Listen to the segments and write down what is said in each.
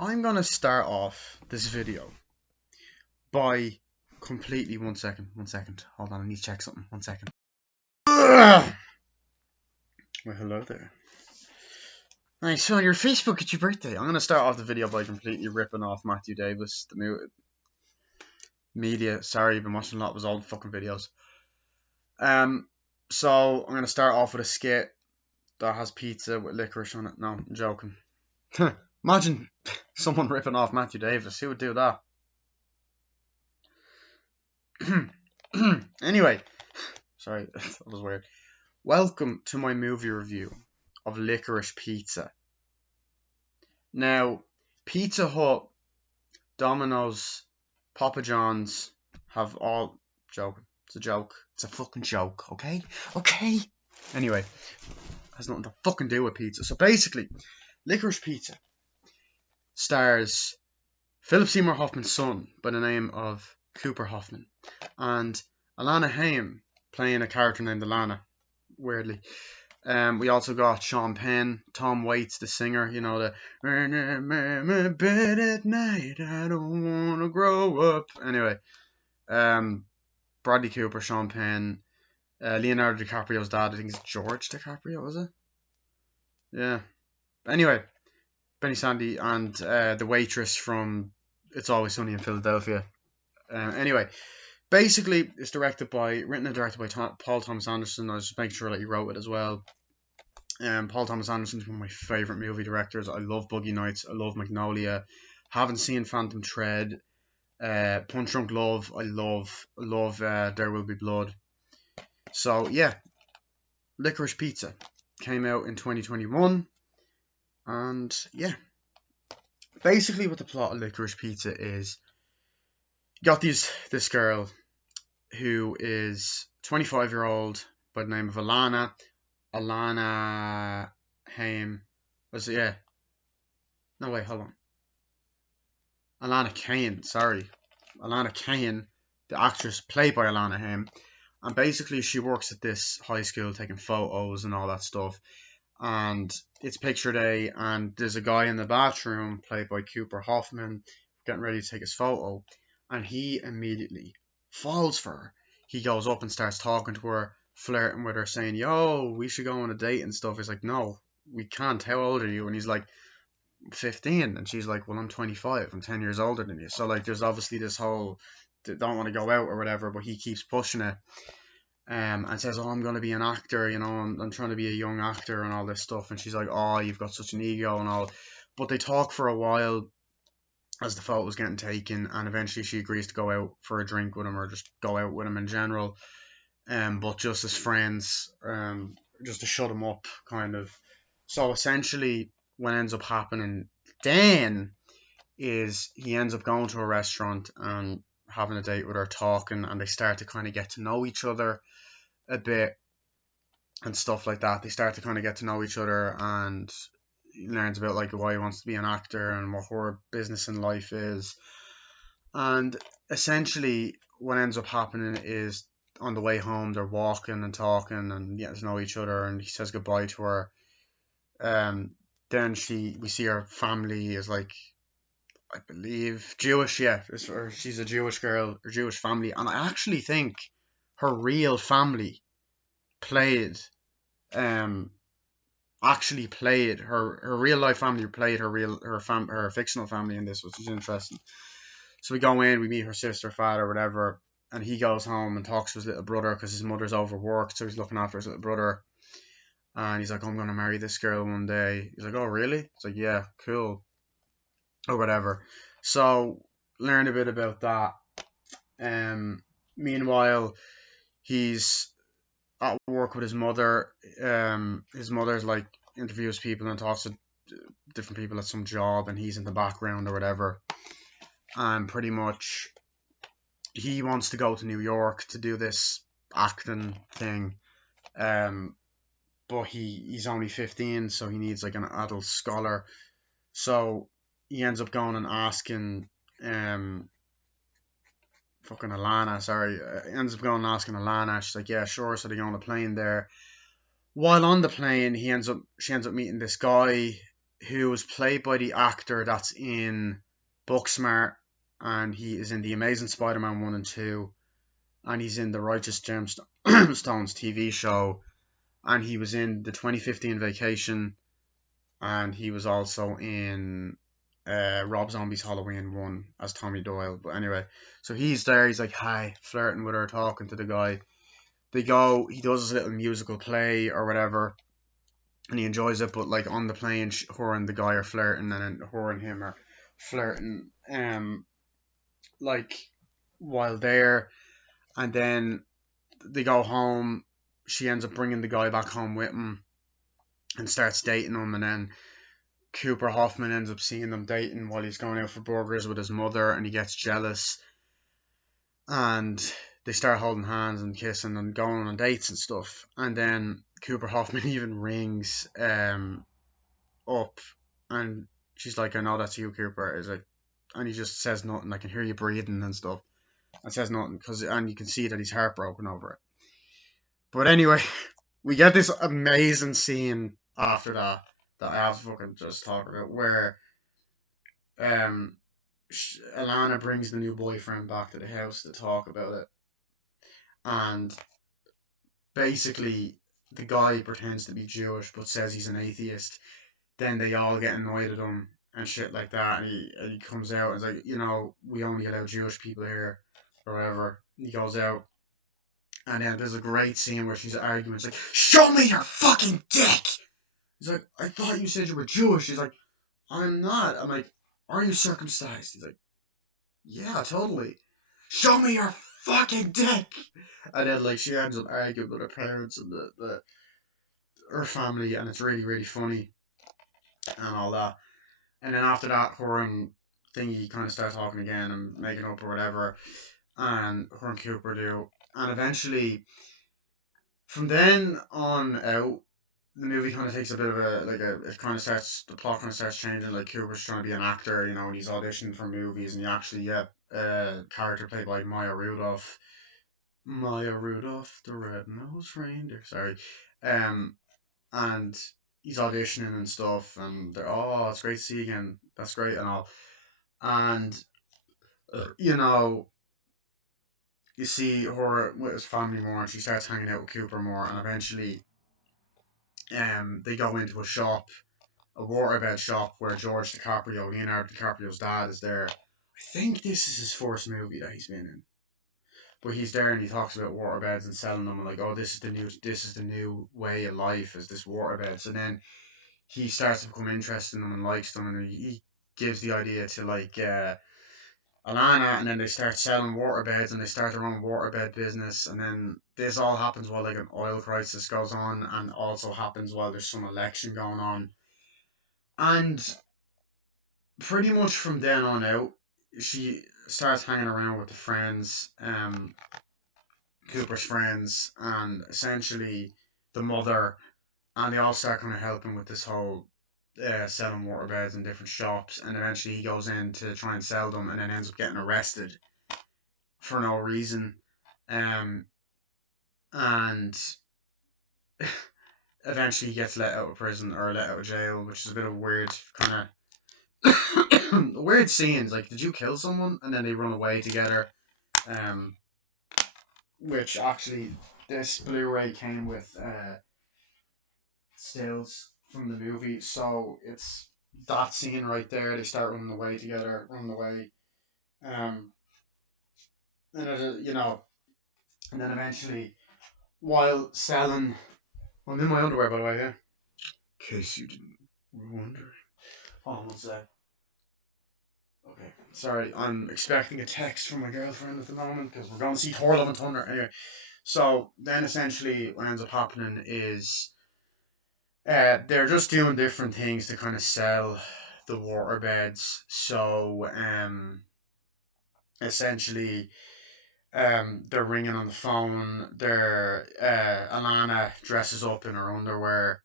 I'm gonna start off this video by completely one second. Hold on, I need to check something. 1 second. Well, hello there. Right, so on your Facebook, it's your birthday. I'm gonna start off the video by completely ripping off Matthew Davis, the media. Sorry, I've been watching a lot of his old fucking videos. So I'm gonna start off with a skit that has pizza with licorice on it. No, I'm joking. Imagine someone ripping off Matthew Davis. Who would do that? Anyway, sorry, that was weird. Welcome to my movie review of Licorice Pizza. Now, Pizza Hut, Domino's, Papa John's have all joking. It's a joke. It's a fucking joke, okay? Okay. Anyway, has nothing to fucking do with pizza. So basically, Licorice Pizza stars Philip Seymour Hoffman's son by the name of Cooper Hoffman and Alana Haim playing a character named Alana, weirdly. We also got Sean Penn, Tom Waits, the singer, you know, the bed at night, I don't wanna grow up. Anyway, Bradley Cooper, Sean Penn, Leonardo DiCaprio's dad, I think it's George DiCaprio, was it? Yeah. Anyway, Benny Sandy and the waitress from It's Always Sunny in Philadelphia. Anyway, basically, it's written and directed by Paul Thomas Anderson. I was just making sure that he wrote it as well. Paul Thomas Anderson is one of my favourite movie directors. I love Boogie Nights. I love Magnolia. Haven't seen Phantom Thread. Punch Drunk Love. I love There Will Be Blood. So, yeah. Licorice Pizza came out in 2021. And, yeah. Basically, what the plot of Licorice Pizza is, you got this girl who is 25-year-old by the name of Alana Haim. Was it? Yeah. No, wait, hold on. Alana Kane, sorry. Alana Kane, the actress played by Alana Haim. And basically she works at this high school taking photos and all that stuff. And it's picture day and there's a guy in the bathroom played by Cooper Hoffman getting ready to take his photo. And he immediately falls for her. He goes up and starts talking to her, flirting with her, saying, yo, we should go on a date and stuff. He's like, no, we can't. How old are you? And he's like, 15. And she's like, well, I'm 25. I'm 10 years older than you. So, like, there's obviously this whole, they don't want to go out or whatever, but he keeps pushing it. And says, oh, I'm going to be an actor, you know, I'm trying to be a young actor and all this stuff. And she's like, oh, you've got such an ego and all. But they talk for a while as the photo was getting taken, and eventually she agrees to go out for a drink with him or just go out with him in general. But just as friends, just to shut him up, kind of. So essentially, what ends up happening then is he ends up going to a restaurant and having a date with her, talking, and they start to kind of get to know each other a bit and stuff like that. They start to kind of get to know each other, and he learns about like why he wants to be an actor and what her business in life is. And essentially, what ends up happening is on the way home, they're walking and talking and getting to know each other, and he says goodbye to her. Then we see her family is like, I believe, Jewish, yeah. She's a Jewish girl, or Jewish family. And I actually think her real family played her real life family played her fictional family in this, which is interesting. So we go in, we meet her sister, father, whatever, and he goes home and talks to his little brother because his mother's overworked, so he's looking after his little brother. And he's like, I'm gonna marry this girl one day. He's like, oh really? It's like, yeah, cool, or whatever. So learn a bit about that. Meanwhile, he's at work with his mother. His mother's like interviews people and talks to different people at some job, and he's in the background or whatever. And pretty much he wants to go to New York to do this acting thing. But he's only 15, so he needs like an adult scholar. So he ends up going and asking fucking Alana, sorry. Ends up going and asking Alana. She's like, yeah, sure. So they go on the plane there. While on the plane, she ends up meeting this guy who was played by the actor that's in Booksmart, and he is in the Amazing Spider-Man 1 and 2, and he's in the Righteous Gemstones TV show, and he was in the 2015 Vacation, and he was also in Rob Zombie's Halloween 1 as Tommy Doyle. But anyway, so he's there, he's like, hi, flirting with her, talking to the guy. They go, he does his little musical play or whatever, and he enjoys it, but like on the plane, her and the guy are flirting, and then her and him are flirting, like while there, and then they go home. She ends up bringing the guy back home with him and starts dating him, and then Cooper Hoffman ends up seeing them dating while he's going out for burgers with his mother, and he gets jealous, and they start holding hands and kissing and going on dates and stuff. And then Cooper Hoffman even rings up, and she's like, I know that's you, Cooper. Is like, and he just says nothing. I can hear you breathing and stuff. And says nothing and you can see that he's heartbroken over it. But anyway, we get this amazing scene after that I have to fucking just talk about, where um Alana brings the new boyfriend back to the house to talk about it, and basically the guy pretends to be Jewish but says he's an atheist. Then they all get annoyed at him and shit like that, and he comes out and is like, we only allow Jewish people here or whatever. He goes out, and then there's a great scene where she's arguing. It's like, show me your fucking dick! He's like, I thought you said you were Jewish. She's like, I'm not. I'm like, are you circumcised? He's like, yeah, totally. Show me your fucking dick! And then like she ends up arguing with her parents and her family, and it's really, really funny and all that. And then after that, her and Thingy kind of start talking again and making up or whatever, and her and Cooper do. And eventually, from then on out, the movie kind of takes a bit of the plot kind of starts changing. Like Cooper's trying to be an actor, and he's auditioning for movies, and you actually get a character played by Maya Rudolph, the red-nosed reindeer. Sorry, and he's auditioning and stuff, and they're, it's great to see you again. That's great and all, and you know, you see her with his family more, and she starts hanging out with Cooper more, and eventually, they go into a waterbed shop where George DiCaprio, Leonardo DiCaprio's dad, is there. I think this is his first movie that he's been in, but he's there and he talks about waterbeds and selling them, and like, oh, this is the new way of life, is this waterbeds. And then he starts to become interested in them and likes them, and he gives the idea to like Alana, and then they start selling waterbeds and they start their own waterbed business. And then this all happens while like an oil crisis goes on, and also happens while there's some election going on. And pretty much from then on out, she starts hanging around with the friends, Cooper's friends, and essentially the mother, and they all start kind of helping with this whole selling waterbeds in different shops. And eventually he goes in to try and sell them, and then ends up getting arrested for no reason, and eventually he gets let out of prison, or let out of jail, which is a bit of weird kind of weird scenes. Like, did you kill someone? And then they run away together, which actually this Blu-ray came with stills from the movie, so it's that scene right there. They start running away together, running away, and and then eventually, while selling, I'm in my underwear, by the way, yeah, in case you didn't wonder. Hold on one sec. Okay, sorry, I'm expecting a text from my girlfriend at the moment because we're going to see Thor: Love and Thunder. Anyway, so then essentially what ends up happening is they're just doing different things to kind of sell the waterbeds. So essentially, they're ringing on the phone. Alana dresses up in her underwear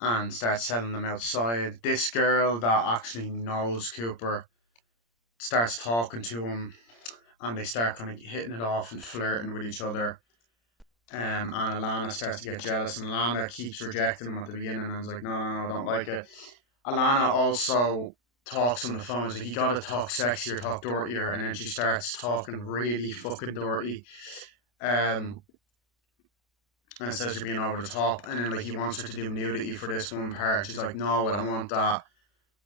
and starts selling them outside. This girl that actually knows Cooper starts talking to him, and they start kind of hitting it off and flirting with each other. And Alana starts to get jealous, and Alana keeps rejecting him at the beginning, and I was like, no, I don't like it. Alana also talks on the phone. She's like, you gotta talk sexier, talk dirtier, and then she starts talking really fucking dirty. Um, and says you're being over the top, and then like he wants her to do nudity for this one part. She's like, no, I don't want that,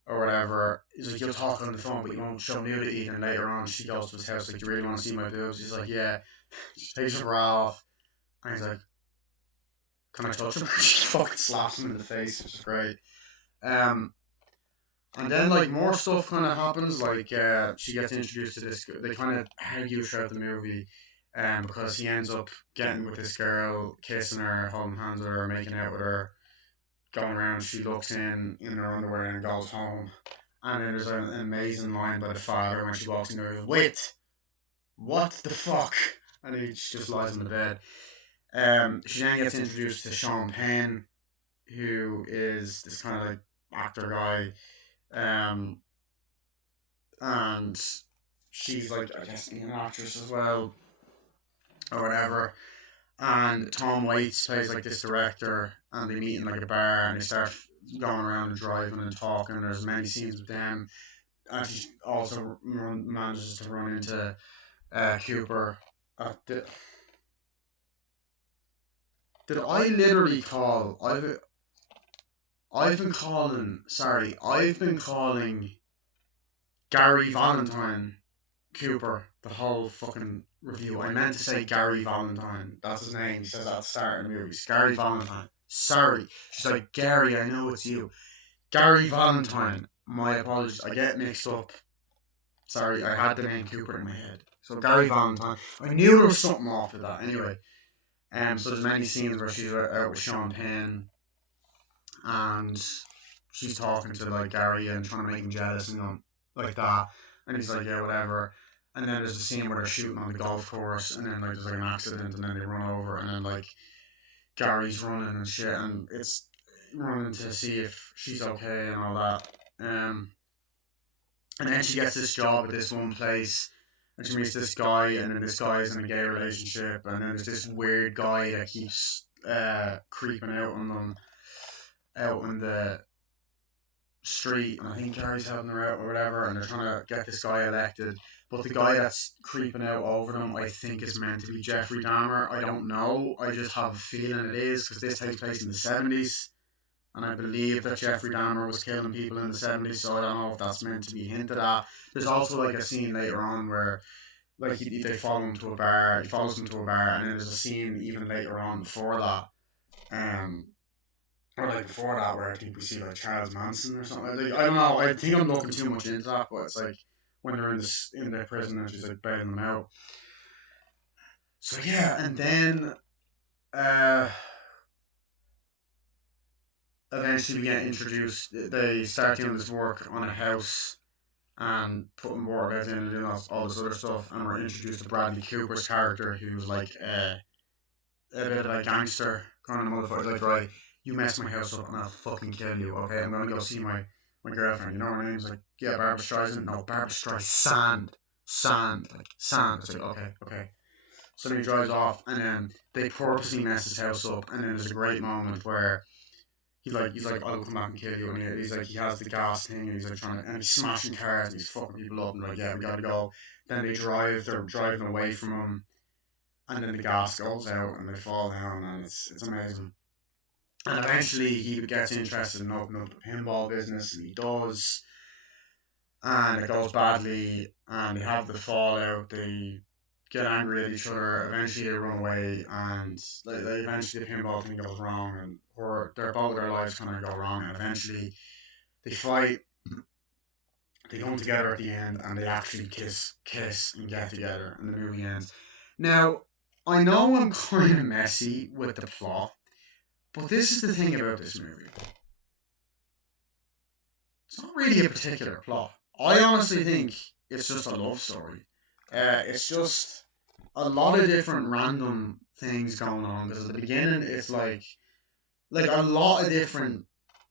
or whatever. He's like, you'll talk on the phone, but you won't show nudity. And then later on, she goes to his house, like, you really want to see my boobs? He's like, yeah. She takes her bra off, and he's like, can I touch him? She fucking slaps him in the face, which is great. Um, and then like more stuff kind of happens. Like she gets introduced to this. They kind of argue throughout the movie, because he ends up getting with this girl, kissing her, holding hands with her, making out with her, going around. She looks in her underwear and goes home. And then there's an amazing line by the father when she walks in there. Wait, what the fuck? And he just lies in the bed. She then gets introduced to Sean Penn, who is this kind of like actor guy. And she's like, I guess, an actress as well, or whatever. And Tom Waits plays like this director, and they meet in like a bar, and they start going around and driving and talking. There's many scenes with them, and she also manages to run into Cooper at the. Did I literally call? I've been calling. Sorry, I've been calling Gary Valentine Cooper the whole fucking review. I meant to say Gary Valentine. That's his name. He says at the start of the movie. It's Gary Valentine. Sorry. She's like, Gary, I know it's you. Gary Valentine. My apologies. I get mixed up. Sorry, I had the name Cooper in my head. So Gary Valentine. I knew there was something off with that. Anyway. So there's many scenes where she's out with Sean Penn, and she's talking to like Gary and trying to make him jealous and like that. And he's like, yeah, whatever. And then there's a scene where they're shooting on the golf course, and then like there's like an accident, and then they run over, and then like Gary's running and shit, and it's running to see if she's okay and all that. And then she gets this job at this one place, and she meets this guy, and then this guy is in a gay relationship, and then there's this weird guy that keeps creeping out on them out in the street, and I think Gary's helping her out or whatever, and they're trying to get this guy elected. But the guy that's creeping out over them, I think, is meant to be Jeffrey Dahmer. I don't know. I just have a feeling it is, because this takes place in the 70s, and I believe that Jeffrey Dahmer was killing people in the 70s, so I don't know if that's meant to be hinted at. There's also like a scene later on where like they follow him to a bar, he follows him to a bar, and then there's a scene even later on before that, or like before that, where I think we see like Charles Manson or something. Like, I don't know. I think I'm looking too much into that, but it's like when they're in the prison and she's like bailing them out. So yeah, and then eventually we get introduced. They start doing this work on a house and putting water guys in and doing all this other stuff, and we're introduced to Bradley Cooper's character, who's like a bit of a gangster kind of motherfucker. Like, right, you mess my house up and I'll fucking kill you. Okay, I'm gonna go see my girlfriend. You know her name's like, yeah, Barbara Streisand. No, Barbara Streisand. Like sand. It's like, okay. So then he drives off, and then they purposely mess his house up, and then there's a great moment where he's like, I'll come back and kill you, and he's like, he has the gas thing, and he's like and he's smashing cars, and he's fucking people up, and like, yeah, we gotta go. Then they're driving away from him, and then the gas goes out, and they fall down, and it's amazing. And eventually he gets interested in opening up the pinball business, and he does, and it goes badly, and they have the fallout, they get angry at each other, eventually they run away, and eventually the pinball thing goes wrong, and both of their lives kind of go wrong, and eventually they fight, they come together at the end, and they actually kiss and get together, and the movie ends. Now, I know I'm kind of messy with the plot, but this is the thing about this movie. It's not really a particular plot. I honestly think it's just a love story. It's just a lot of different random things going on, because at the beginning it's like a lot of different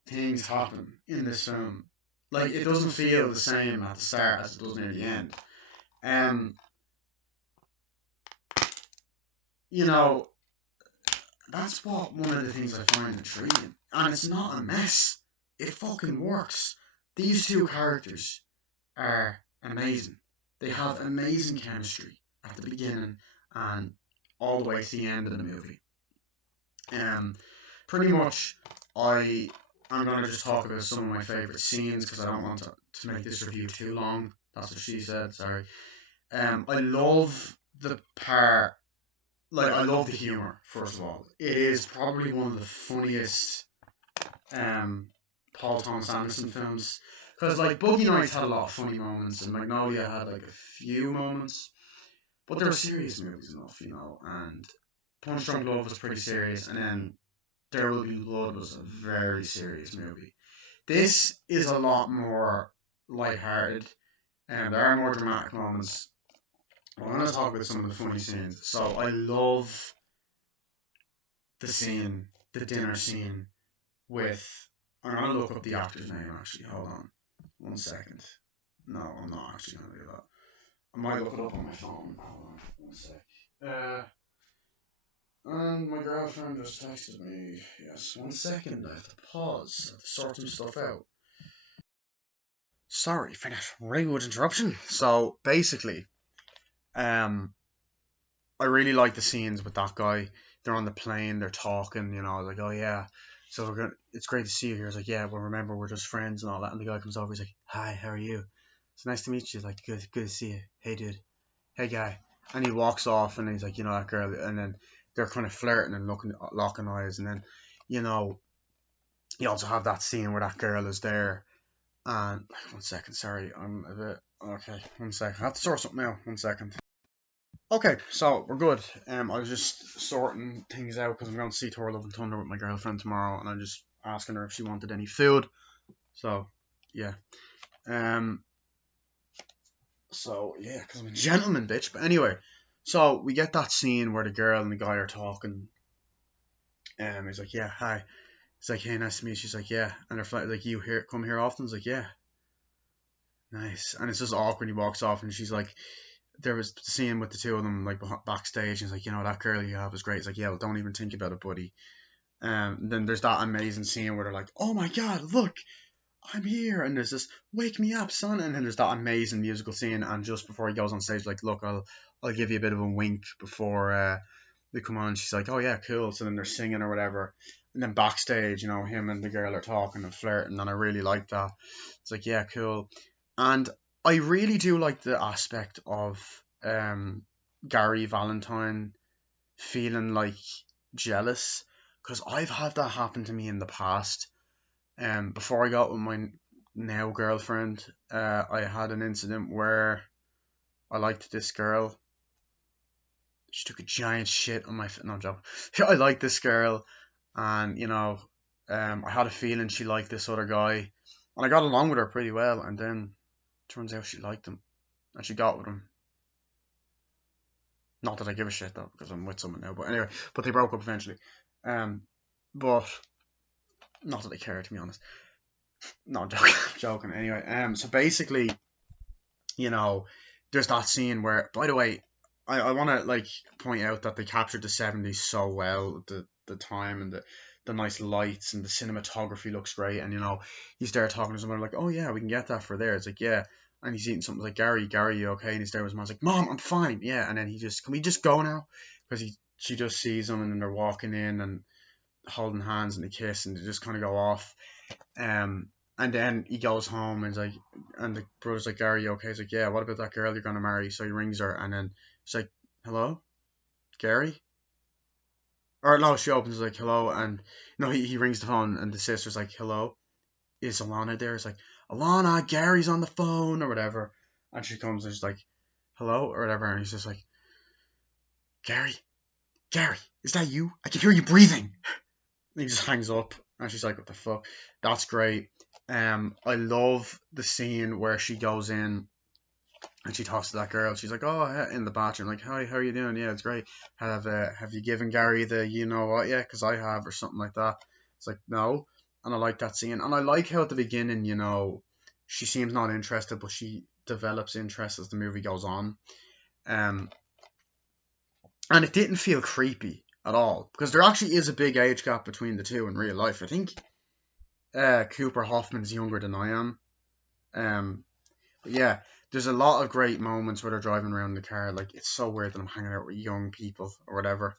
things happen in this film. Like, it doesn't feel the same at the start as it does near the end. You know, that's one of the things I find intriguing. And it's not a mess. it fucking works. These two characters are amazing. They have amazing chemistry at the beginning and all the way to the end of the movie. Pretty much, I'm gonna just talk about some of my favorite scenes because I don't want to make this review too long. That's what she said. Sorry. I love the part. Like, I love the humor. First of all, it is probably one of the funniest Paul Thomas Anderson films. Because like Boogie Nights had a lot of funny moments, and Magnolia had like a few moments, but they were serious movies enough, And Punch Drunk Love was pretty serious, and then There Will Be Blood was a very serious movie. This is a lot more lighthearted, and there are more dramatic moments. I'm going to talk about some of the funny scenes. So I love the dinner scene with. I'm going to look up the actor's name actually. Hold on. 1 second. No, I'm not actually going to do that. I might look it up on my phone. Hold on. 1 sec. And my girlfriend just texted me. Yes, 1 second. I have to pause. I have to sort some stuff out. Sorry for that rude interruption. So basically, I really like the scenes with that guy. They're on the plane. They're talking. Like, oh yeah. So it's great to see you here. It's like, yeah, well, remember, we're just friends and all that. And the guy comes over. He's like, hi, how are you? It's nice to meet you. Like, good to see you. Hey, dude. Hey, guy. And he walks off, and he's like, that girl. And then they're kind of flirting and locking eyes. And then, you also have that scene where that girl is there. And 1 second, sorry, I'm a bit okay. 1 second, I have to sort something out. 1 second. Okay, so we're good. I was just sorting things out because I'm going to see Thor: Love and Thunder with my girlfriend tomorrow, and I'm just asking her if she wanted any food. So yeah, because I'm a gentleman, bitch. But anyway, so we get that scene where the girl and the guy are talking. He's like, yeah, hi. He's like, hey, nice to meet you. She's like, yeah. And they're like, you come here often? He's like, yeah. Nice. And it's just awkward. He walks off, and she's like, there was the scene with the two of them like backstage. And he's like, that girl you have is great. He's like, yeah, well, don't even think about it, buddy. Then there's that amazing scene where they're like, oh my god, look, I'm here. And there's this, wake me up, son. And then there's that amazing musical scene. And just before he goes on stage, like, look, I'll give you a bit of a wink before they come on. She's like, oh yeah, cool. So then they're singing or whatever. And then backstage, him and the girl are talking and flirting, and I really like that. It's like, yeah, cool. And I really do like the aspect of Gary Valentine feeling like jealous, because I've had that happen to me in the past. Before I got with my now girlfriend, I had an incident where I liked this girl. She took a giant shit on my no, I'm joking. I liked this girl, and I had a feeling she liked this other guy, and I got along with her pretty well. And then turns out she liked him, and she got with him. Not that I give a shit though, because I'm with someone now. But anyway, but they broke up eventually. But not that I care, to be honest. No, I'm joking. I'm joking. Anyway, so basically, there's that scene where, by the way, I want to like point out that they captured the 70s so well, the time and the nice lights, and the cinematography looks great. And he's there talking to someone like, oh yeah, we can get that for there. It's like, yeah. And he's eating something like, Gary, you okay? And he's there with his mom's like, Mom, I'm fine. Yeah. And then can we just go now? Because she just sees him, and then they're walking in and holding hands and they kiss, and they just kind of go off. And then he goes home, and the brother's like, Gary, you okay? He's like, yeah, what about that girl you're going to marry? So he rings her, and then she's like, hello? Gary? Or no, she opens like, hello, and no, he rings the phone, and the sister's like, hello? Is Alana there? It's like, Alana, Gary's on the phone, or whatever. And she comes, and she's like, hello, or whatever, and he's just like, Gary, is that you? I can hear you breathing. And he just hangs up, and she's like, what the fuck? That's great. I love the scene where she goes in and she talks to that girl. She's like, oh, in the bathroom, like, hi, how are you doing? Yeah, it's great. Have you given Gary the you know what yet? Because I have, or something like that. It's like, no. And I like that scene. And I like how at the beginning, she seems not interested, but she develops interest as the movie goes on. And it didn't feel creepy at all, because there actually is a big age gap between the two in real life. I think Cooper Hoffman's younger than I am. Um, but yeah, there's a lot of great moments where they're driving around in the car. Like, it's so weird that I'm hanging out with young people or whatever.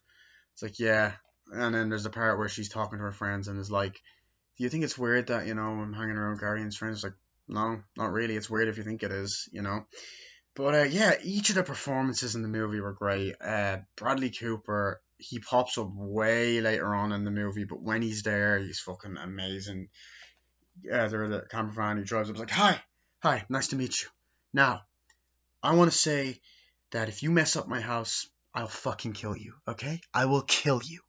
It's like, yeah. And then there's the part where she's talking to her friends and is like, do you think it's weird that, I'm hanging around Guardian's friends? Like, no, not really. It's weird if you think it is. But yeah, each of the performances in the movie were great. Bradley Cooper, he pops up way later on in the movie, but when he's there, he's fucking amazing. The camera van, he drives up, he's like, hi, nice to meet you. Now, I want to say that if you mess up my house, I'll fucking kill you, okay? I will kill you.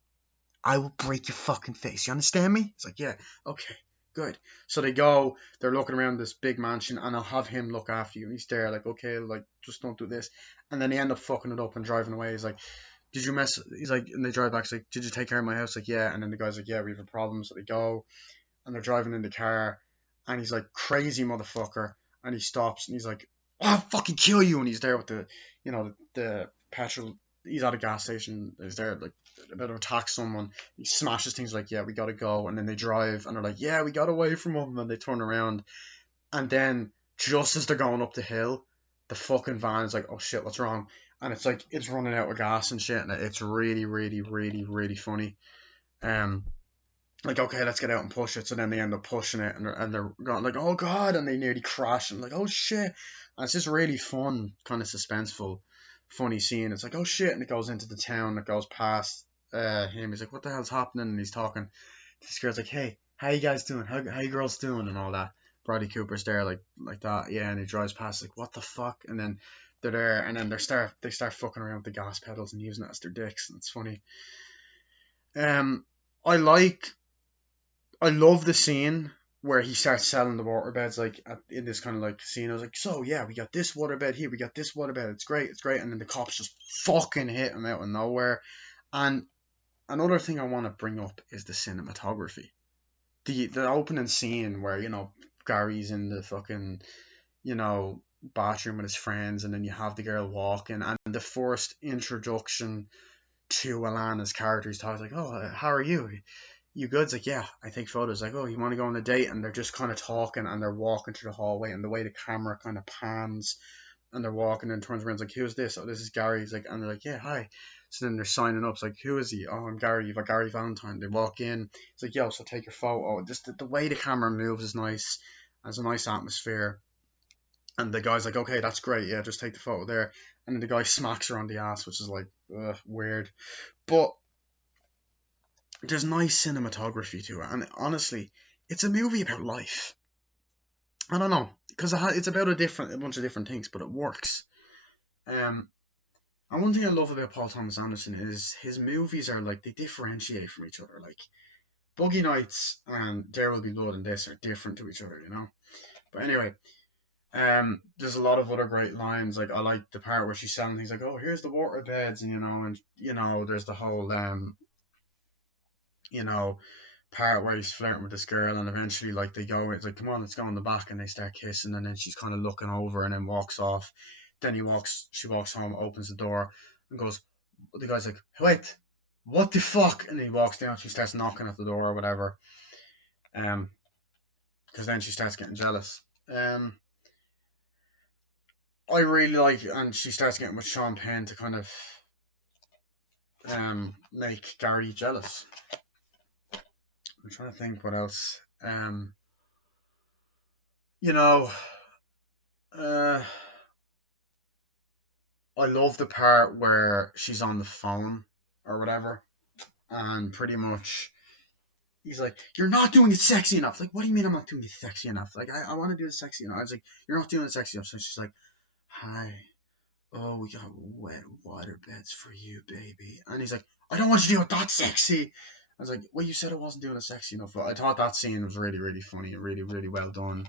I will break your fucking face. You understand me? It's like, yeah, okay, good. So they're looking around this big mansion, and I'll have him look after you. And he's there, like, okay, like, just don't do this. And then they end up fucking it up and driving away. He's like, did you mess? He's like, and they drive back. He's like, did you take care of my house? Like, yeah. And then the guy's like, yeah, we have a problem. So they go, and they're driving in the car, and he's like, crazy motherfucker. And he stops, and he's like, oh, I'll fucking kill you. And he's there with the petrol. He's at a gas station. He's there, like, about to attack someone. He smashes things like, yeah, we gotta go. And then they drive, and they're like, yeah, we got away from him. And they turn around, and then just as they're going up the hill, the fucking van is like, oh shit, what's wrong? And it's like, it's running out of gas and shit. And it's really, really, really, really funny. Like, okay, let's get out and push it. So then they end up pushing it, and they're going like, oh god, and they nearly crash, and like, oh shit. And it's just really fun, kind of suspenseful, funny scene. It's like, oh shit, and it goes into the town, it goes past him. He's like, what the hell's happening? And he's talking. This girl's like, hey, how you guys doing? How you girls doing? And all that. Bradley Cooper's there, like that, yeah. And he drives past, like, what the fuck? And then they're there, and then they start fucking around with the gas pedals and using it as their dicks, and it's funny. I like I love the scene where he starts selling the waterbeds, like in this kind of like scene. I was like, so yeah, we got this waterbed here, we got this waterbed. It's great. And then the cops just fucking hit him out of nowhere. And another thing I want to bring up is the cinematography. The opening scene where Gary's in the fucking bathroom with his friends, and then you have the girl walking, and the first introduction to Alana's character. He's talking like, oh, how are you good? It's like, yeah, I take photos. Like, oh, you want to go on a date? And they're just kind of talking, and they're walking through the hallway, and the way the camera kind of pans, and they're walking and turns around, it's like, who's this? Oh, this is Gary. He's like, and they're like, yeah, hi. So then they're signing up. It's like, who is he? Oh, I'm Gary. You've got Gary Valentine. They walk in. It's like, yo, so take your photo. Just the way the camera moves is nice. Has a nice atmosphere. And the guy's like, okay, that's great. Yeah, just take the photo there. And then the guy smacks her on the ass, which is like, weird. But there's nice cinematography to it, and honestly, it's a movie about life. I don't know, because it's about a bunch of different things, but it works. And one thing I love about Paul Thomas Anderson is his movies are like, they differentiate from each other. Like, Boogie Nights and There Will Be Blood and this are different to each other. But anyway, there's a lot of other great lines. Like, I like the part where she's selling things like, oh, here's the water beds, and there's the whole part where he's flirting with this girl, and eventually, like, they go, it's like, come on, let's go in the back, and they start kissing, and then she's kind of looking over and then walks off. Then she walks home, opens the door, and goes, the guy's like, wait, what the fuck? And he walks down, she starts knocking at the door or whatever. Because then she starts getting jealous. I really like, and she starts getting with Sean Penn to kind of make Gary jealous. I'm trying to think what else. I love the part where she's on the phone or whatever, and pretty much he's like, "You're not doing it sexy enough." Like, what do you mean I'm not doing it sexy enough? Like, I want to do it sexy enough. I was like, "You're not doing it sexy enough." So she's like, "Hi, oh, we got wet water beds for you, baby." And he's like, "I don't want you to do it that sexy." I was like, well, you said I wasn't doing it sexy enough. But I thought that scene was really, really funny and really, really well done.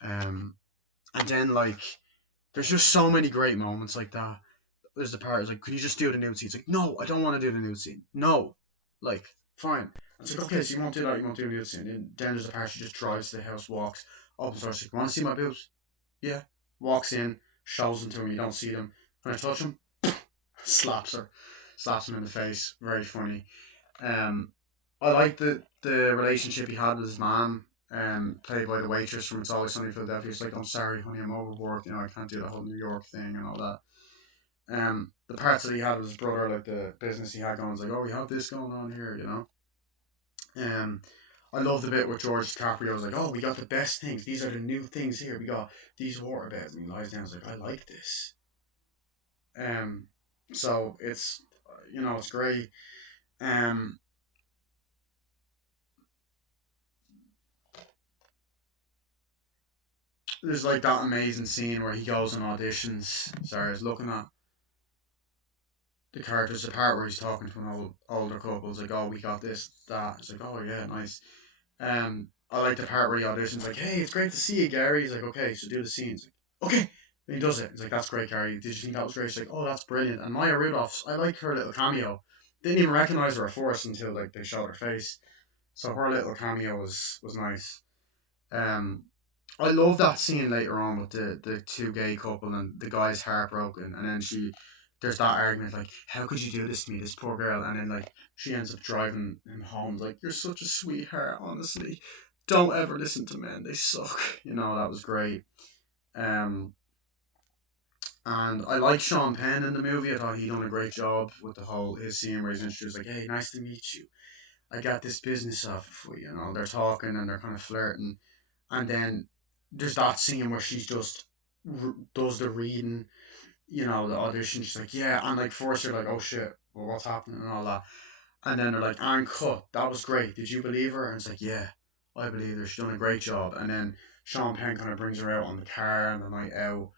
And then, like, there's just so many great moments like that. There's the part, it's like, could you just do the nude scene? It's like, no, I don't want to do the nude scene. No. Like, fine. It's like, okay, so you won't do that, you won't do the nude scene. And then there's the part she just drives to the house, walks, opens the door, she's like, want to see my boobs? Yeah. Walks in, shows them to him, you don't see them. Can I touch him? Slaps him in the face. Very funny. I like the relationship he had with his mom, played by the waitress from It's Always Sunny in Philadelphia. He's like, I'm sorry, honey, I'm overworked. You know, I can't do the whole New York thing and all that. The parts that he had with his brother, like the business he had going, was like, oh, we have this going on here, you know. Um, I love the bit where George DiCaprio was like, oh, we got the best things. These are the new things here. We got these water beds, and he lies down. I was like, I like this. Um, so it's, it's great. Um, there's like that amazing scene where he goes and auditions. Sorry, I was looking at the characters, the part where he's talking to an older couple. It's like, oh, we got this, that. It's like, oh yeah, nice. I like the part where he auditions, like, hey, it's great to see you, Gary. He's like, okay, so do the scenes. Like, okay. And he does it. He's like, that's great, Gary. Did you think that was great? She's like, oh, that's brilliant. And Maya Rudolph's, I like her little cameo. Didn't even recognize her at first until like they showed her face. So her little cameo was nice. Um, I love that scene later on with the two gay couple and the guy's heartbroken, and then there's that argument like, how could you do this to me, this poor girl, and then like she ends up driving him home like, you're such a sweetheart, honestly. Don't ever listen to men, they suck. That was great. Um, and I like Sean Penn in the movie. I thought he done a great job with the whole his scene where he's introduced like, hey, nice to meet you. I got this business offer for you. They're talking and they're kind of flirting, and then there's that scene where she's just does the reading, the audition. She's like, yeah, and like first you're like, oh shit, well, what's happening and all that, and then they're like, and cut. That was great. Did you believe her? And it's like, yeah, I believe her. She's done a great job. And then Sean Penn kind of brings her out on the car and the night out,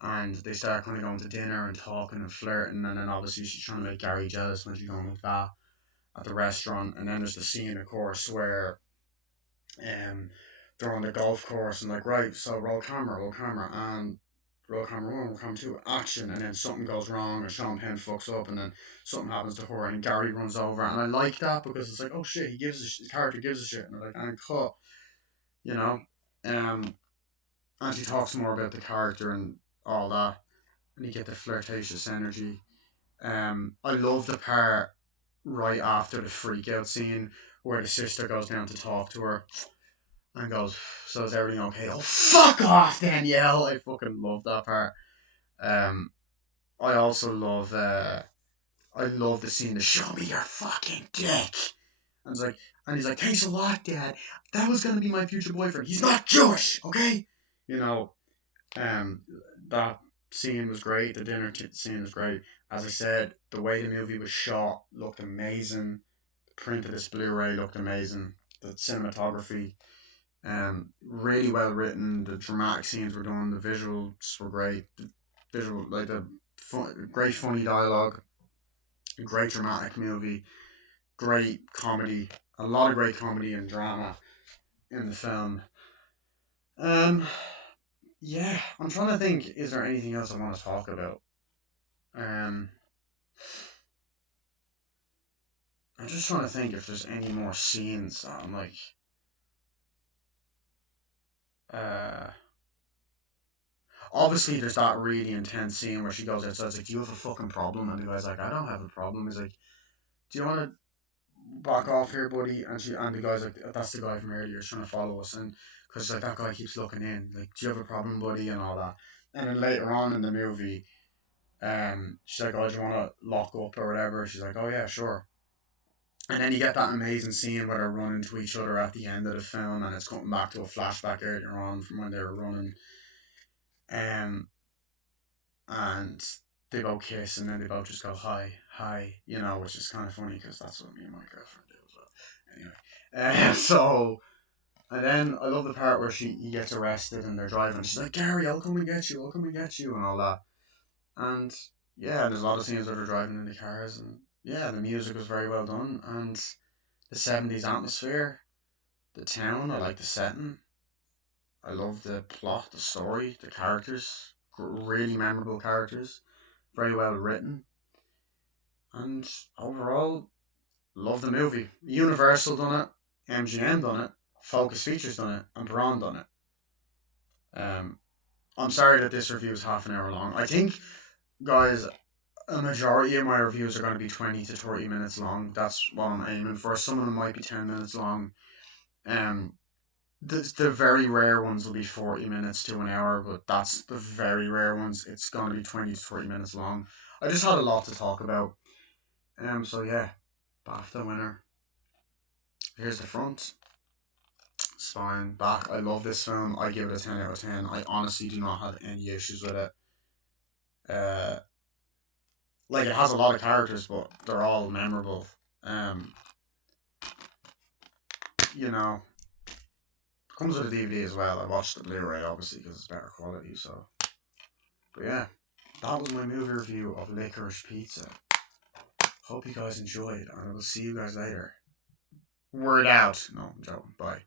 and they start kind of going to dinner and talking and flirting, and then obviously she's trying to make Gary jealous when she's going like that at the restaurant. And then there's the scene, of course, where um they're on the golf course and like, right, so roll camera, and roll camera one, roll camera two, action, and then something goes wrong and Sean Penn fucks up, and then something happens to her and Gary runs over, and I like that because it's like, oh shit, his character gives a shit, and they're like, and cut, you know, um, and she talks more about the character and all that, and you get the flirtatious energy. I love the part right after the freak out scene where the sister goes down to talk to her and goes, so is everything okay? Oh, fuck off, Danielle! I fucking love that part. Um, I also I love the scene to show me your fucking dick. And it's like, and he's like, thanks a lot, Dad. That was gonna be my future boyfriend. He's not Jewish, okay? You know, um, that scene was great. The scene was great. As I said, the way the movie was shot looked amazing. The print of this Blu-ray looked amazing. The cinematography, really well written. The dramatic scenes were done. The visuals were great. The visual, like great funny dialogue. Great dramatic movie. Great comedy. A lot of great comedy and drama in the film. Um, yeah, I'm trying to think. Is there anything else I want to talk about? Um, I'm just trying to think if there's any more scenes that I'm like, uh, obviously there's that really intense scene where she goes outside. It's like, do you have a fucking problem? And the guy's like, I don't have a problem. He's like, do you want to back off here, buddy? And the guy's like, that's the guy from earlier, he's trying to follow us. And because like that guy keeps looking in, like, do you have a problem, buddy? And all that. And then later on in the movie, she's like, oh, do you want to lock up or whatever? She's like, oh yeah, sure. And then you get that amazing scene where they're running to each other at the end of the film, and it's coming back to a flashback earlier on from when they were running. And they both kiss, and then they both just go hi, hi, which is kind of funny because that's what me and my girlfriend do as well. Anyway, so and then I love the part where he gets arrested and they're driving. She's like, Gary, I'll come and get you, and all that. And yeah, there's a lot of scenes where they're driving in the cars, and yeah, the music was very well done, and the 70s atmosphere, the town, I like the setting. I love the plot, the story, the characters, really memorable characters, very well written, and overall, love the movie. Universal done it, MGM done it, Focus Features done it, and Braun done it. I'm sorry that this review is half an hour long. I think, guys, a majority of my reviews are going to be 20 to 30 minutes long. That's what I'm aiming for. Some of them might be 10 minutes long. Um, the very rare ones will be 40 minutes to an hour, but that's the very rare ones. It's going to be 20 to 30 minutes long. I just had a lot to talk about. So yeah, BAFTA winner. Here's the front. It's fine. Back. I love this film. I give it a 10 out of 10. I honestly do not have any issues with it. Uh, like it has a lot of characters, but they're all memorable. Um, you know, comes with a DVD as well. I watched the Blu-ray obviously because it's better quality. So, but yeah, that was my movie review of Licorice Pizza. Hope you guys enjoyed, and I will see you guys later. Word out. No, I'm joking. Bye.